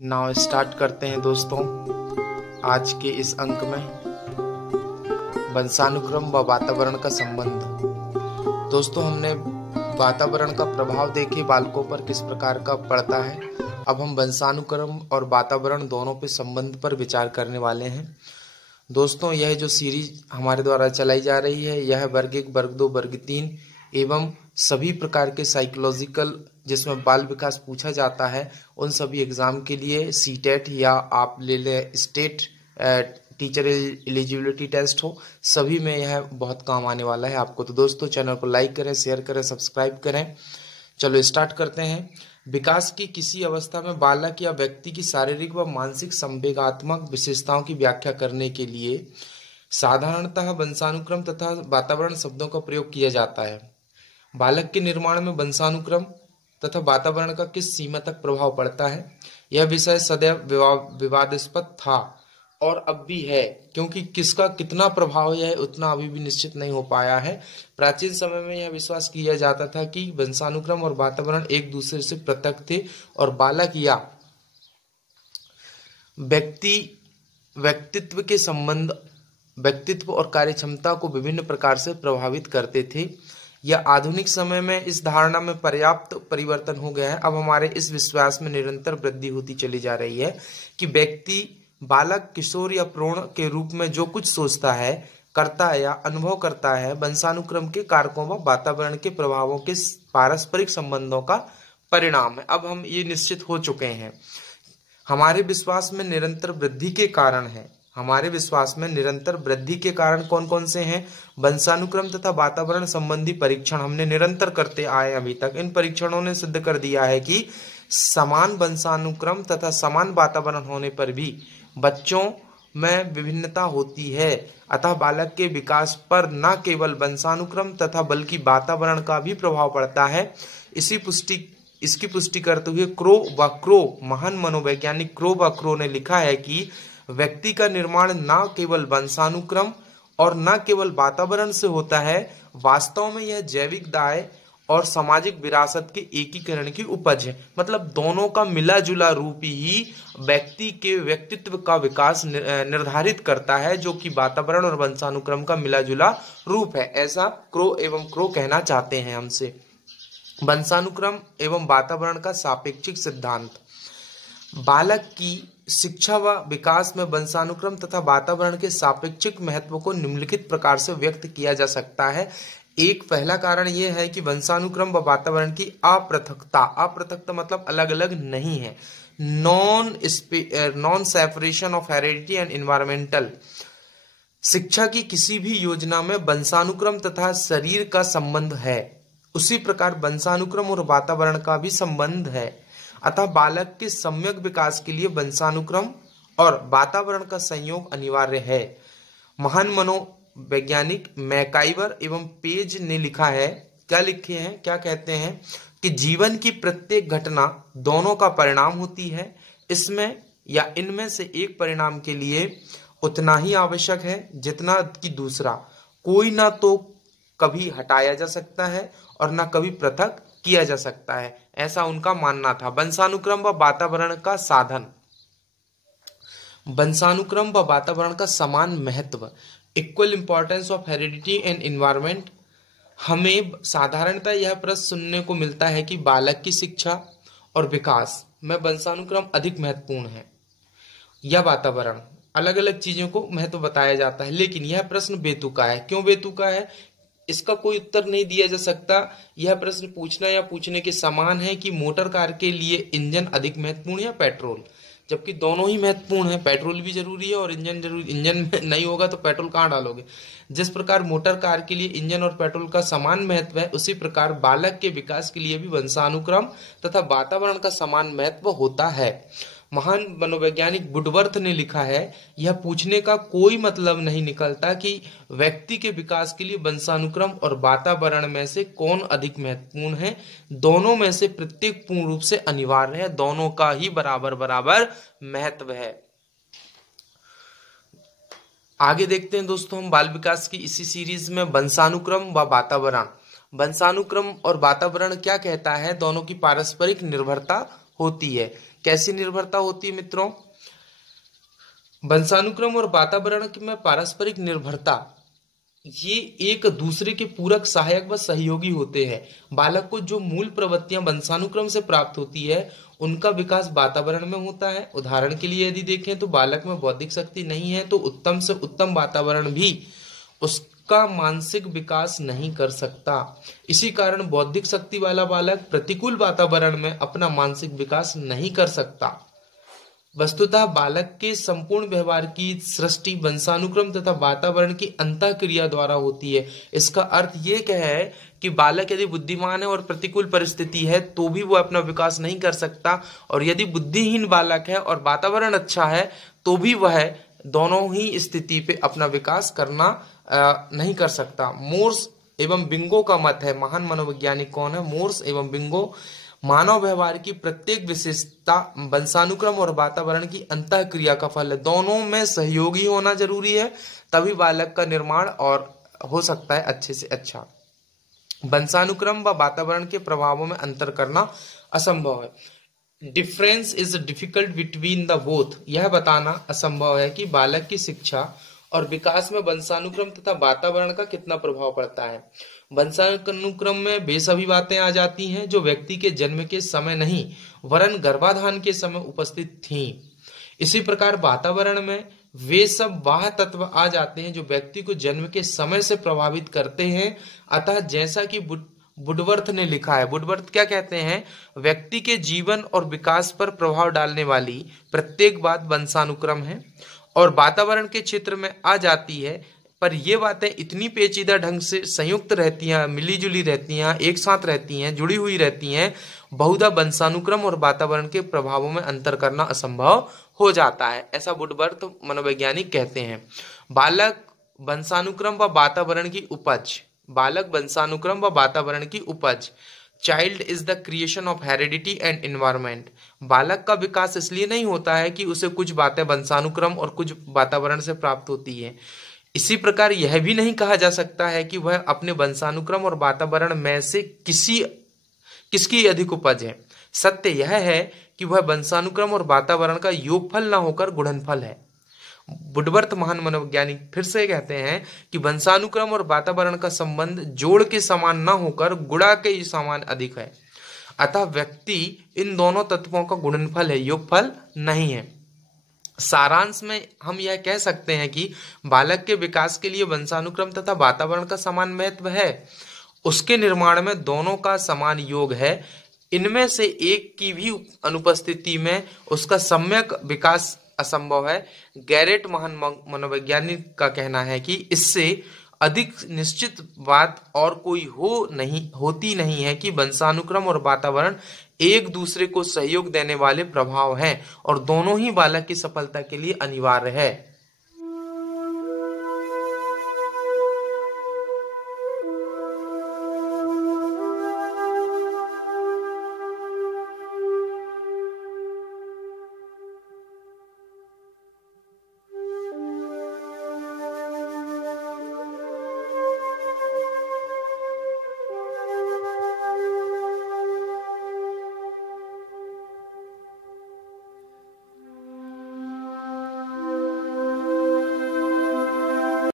Now start करते हैं दोस्तों। आज के इस अंक में वंशानुक्रम व वातावरण का संबंध। दोस्तों, हमने वातावरण का प्रभाव देखे बालकों पर किस प्रकार का पड़ता है। अब हम वंशानुक्रम और वातावरण दोनों पे संबंध पर विचार करने वाले हैं। दोस्तों, यह जो सीरीज हमारे द्वारा चलाई जा रही है, यह वर्ग 1, वर्ग 2, वर्ग 3 एवं सभी प्रकार के साइकोलॉजिकल जिसमें बाल विकास पूछा जाता है, उन सभी एग्जाम के लिए सीटेट या आप ले लें स्टेट टीचर एलिजिबिलिटी टेस्ट हो, सभी में यह बहुत काम आने वाला है आपको। तो दोस्तों, चैनल को लाइक करें, शेयर करें, सब्सक्राइब करें। चलो स्टार्ट करते हैं। विकास की किसी अवस्था में बालक या व्यक्ति की शारीरिक व मानसिक संवेगात्मक विशेषताओं की व्याख्या करने के लिए साधारणतः वंशानुक्रम तथा वातावरण शब्दों का प्रयोग किया जाता है। बालक के निर्माण में वंशानुक्रम तथा वातावरण का किस सीमा तक प्रभाव पड़ता है, यह विषय सदैव विवादास्पद था और अब भी है, क्योंकि किसका कितना प्रभाव है उतना अभी भी निश्चित नहीं हो पाया है। प्राचीन समय में यह विश्वास किया जाता था कि वंशानुक्रम और वातावरण एक दूसरे से पृथक थे और बालक या व्यक्तित्व के संबंध, व्यक्तित्व और कार्यक्षमता को विभिन्न प्रकार से प्रभावित करते थे। यह आधुनिक समय में इस धारणा में पर्याप्त परिवर्तन हो गया है। अब हमारे इस विश्वास में निरंतर वृद्धि होती चली जा रही है कि व्यक्ति बालक, किशोर या प्रौढ़ के रूप में जो कुछ सोचता है, करता है या अनुभव करता है, वंशानुक्रम के कारकों व वातावरण के प्रभावों के पारस्परिक संबंधों का परिणाम है। अब हम ये निश्चित हो चुके हैं। हमारे विश्वास में निरंतर वृद्धि के कारण है। हमारे विश्वास में निरंतर वृद्धि के कारण कौन कौन से हैं? वंशानुक्रम तथा वातावरण संबंधी परीक्षण हमने निरंतर करते आए अभी तक। इन परीक्षणों ने सिद्ध कर दिया है कि समान वंशानुक्रम तथा समान वातावरण होने पर भी बच्चों में विभिन्नता होती है। अतः बालक के विकास पर न केवल वंशानुक्रम तथा बल्कि वातावरण का भी प्रभाव पड़ता है। इसकी पुष्टि करते हुए महान मनोवैज्ञानिक क्रो ने लिखा है कि व्यक्ति का निर्माण न केवल वंशानुक्रम और न केवल वातावरण से होता है, वास्तव में यह जैविक दाय और सामाजिक विरासत के एकीकरण की उपज है। मतलब दोनों का मिला जुला रूप ही व्यक्ति के व्यक्तित्व का विकास निर्धारित करता है, जो कि वातावरण और वंशानुक्रम का मिला जुला रूप है। ऐसा क्रो कहना चाहते हैं हमसे। वंशानुक्रम एवं वातावरण का सापेक्षिक सिद्धांत। बालक की शिक्षा व विकास में वंशानुक्रम तथा वातावरण के सापेक्षिक महत्व को निम्नलिखित प्रकार से व्यक्त किया जा सकता है। एक पहला कारण यह है कि वंशानुक्रम व वातावरण की अपृथकता मतलब अलग अलग नहीं है। Non separation of heredity and environmental. शिक्षा की किसी भी योजना में वंशानुक्रम तथा शरीर का संबंध है, उसी प्रकार वंशानुक्रम और वातावरण का भी संबंध है। अतः बालक के सम्यक विकास के लिए वंशानुक्रम और वातावरण का संयोग अनिवार्य है। महान मनोवैज्ञानिक मैकाइवर एवं पेज ने लिखा है, क्या कहते हैं कि जीवन की प्रत्येक घटना दोनों का परिणाम होती है। इसमें या इनमें से एक परिणाम के लिए उतना ही आवश्यक है जितना कि दूसरा। कोई ना तो कभी हटाया जा सकता है और ना कभी पृथक किया जा सकता है, ऐसा उनका मानना था। वंशानुक्रम व वातावरण का साधन। वंशानुक्रम व वातावरण का समान महत्व, equal importance of heredity and environment. हमें साधारणतः यह प्रश्न सुनने को मिलता है कि बालक की शिक्षा और विकास में वंशानुक्रम अधिक महत्वपूर्ण है या वातावरण। अलग अलग चीजों को महत्व बताया जाता है, लेकिन यह प्रश्न बेतुका है। क्यों बेतुका है? इसका कोई उत्तर नहीं दिया जा सकता। यह प्रश्न पूछना या पूछने के समान है कि मोटर कार के लिए इंजन अधिक महत्वपूर्ण या पेट्रोल, जबकि दोनों ही महत्वपूर्ण है। पेट्रोल भी जरूरी है और इंजन जरूरी। इंजन नहीं होगा तो पेट्रोल कहाँ डालोगे? जिस प्रकार मोटर कार के लिए इंजन और पेट्रोल का समान महत्व है, उसी प्रकार बालक के विकास के लिए भी वंशानुक्रम तथा वातावरण का समान महत्व होता है। महान मनोवैज्ञानिक वुडवर्थ ने लिखा है, यह पूछने का कोई मतलब नहीं निकलता कि व्यक्ति के विकास के लिए वंशानुक्रम और वातावरण में से कौन अधिक महत्वपूर्ण है। दोनों में से प्रत्येक पूर्ण रूप से अनिवार्य है, दोनों का ही बराबर बराबर महत्व है। आगे देखते हैं दोस्तों हम बाल विकास की इसी सीरीज में वंशानुक्रम व वातावरण। वंशानुक्रम और वातावरण क्या कहता है? दोनों की पारस्परिक निर्भरता होती है। कैसी निर्भरता होती है मित्रों? वंशानुक्रम और वातावरण में पारस्परिक निर्भरता, ये एक दूसरे के पूरक, सहायक व सहयोगी होते हैं। बालक को जो मूल प्रवृत्तियां वंशानुक्रम से प्राप्त होती है उनका विकास वातावरण में होता है। उदाहरण के लिए यदि देखें तो बालक में बौद्धिक शक्ति नहीं है तो उत्तम से उत्तम वातावरण भी उसका मानसिक विकास नहीं कर सकता। इसी कारण बौद्धिक शक्ति वाला बालक प्रतिकूल वातावरण में अपना मानसिक विकास नहीं कर सकता। वस्तुतः बालक के संपूर्ण व्यवहार की सृष्टि वंशानुक्रम तथा वातावरण की अंतःक्रिया द्वारा होती है। इसका अर्थ ये क्या है कि बालक यदि बुद्धिमान है और प्रतिकूल परिस्थिति है तो भी वो अपना विकास नहीं कर सकता, और यदि बुद्धिहीन बालक है और वातावरण अच्छा है तो भी वह दोनों ही स्थिति पे अपना विकास करना नहीं कर सकता। मोर्स एवं बिंगो का मत है, महान मनोवैज्ञानिक कौन है? मोर्स एवं बिंगो, मानव व्यवहार की प्रत्येक विशेषता वंशानुक्रम और वातावरण की अंतःक्रिया का फल है। दोनों में सहयोगी होना जरूरी है, तभी बालक का निर्माण और हो सकता है अच्छे से अच्छा। वंशानुक्रम व वातावरण के प्रभावों में अंतर करना असंभव है। Difference is difficult between the both, यह बताना असंभव है कि बालक की शिक्षा और विकास में वंशानुक्रम तथा वातावरण का कितना प्रभाव पड़ता है। वंशानुक्रम में वे सभी बातें आ जाती हैं जो व्यक्ति के जन्म के समय नहीं वरन गर्भाधान के समय उपस्थित थीं। इसी प्रकार वातावरण में वे सब वाह तत्व आ जाते हैं जो व्यक्ति को जन्म के समय से प्रभावित करते हैं। अतः जैसा कि वुडवर्थ ने लिखा है, वुडवर्थ क्या कहते हैं? व्यक्ति के जीवन और विकास पर प्रभाव डालने वाली प्रत्येक बात वंशानुक्रम है और वातावरण के क्षेत्र में आ जाती है, पर ये बातें इतनी पेचीदा ढंग से संयुक्त रहती हैं, मिलीजुली रहती हैं, एक साथ रहती हैं, जुड़ी हुई रहती हैं, बहुधा वंशानुक्रम और वातावरण के प्रभावों में अंतर करना असंभव हो जाता है। ऐसा वुडवर्थ मनोवैज्ञानिक कहते हैं। बालक वंशानुक्रम व वातावरण की उपज, बालक वंशानुक्रम व वातावरण की उपज। Child is the creation of heredity and environment. बालक का विकास इसलिए नहीं होता है कि उसे कुछ बातें वंशानुक्रम और कुछ वातावरण से प्राप्त होती है। इसी प्रकार यह भी नहीं कहा जा सकता है कि वह अपने वंशानुक्रम और वातावरण में से किसकी अधिक उपज है। सत्य यह है कि वह वंशानुक्रम और वातावरण का योगफल न होकर गुणनफल है। वुडवर्थ महान मनोवैज्ञानिक फिर से कहते हैं कि वंशानुक्रम और वातावरण का संबंध जोड़ के समान न होकर गुणा के समान अधिक है। अतः व्यक्ति इन दोनों तत्वों का गुणनफल है, योगफल नहीं है। सारांश में हम यह कह सकते हैं कि बालक के विकास के लिए वंशानुक्रम तथा वातावरण का समान महत्व है। उसके निर्माण में दोनों का समान योग है। इनमें से एक की भी अनुपस्थिति में उसका सम्यक विकास असंभव है। गैरेट महान मनोवैज्ञानिक का कहना है कि इससे अधिक निश्चित बात और कोई होती नहीं है कि वंशानुक्रम और वातावरण एक दूसरे को सहयोग देने वाले प्रभाव हैं और दोनों ही बालक की सफलता के लिए अनिवार्य है।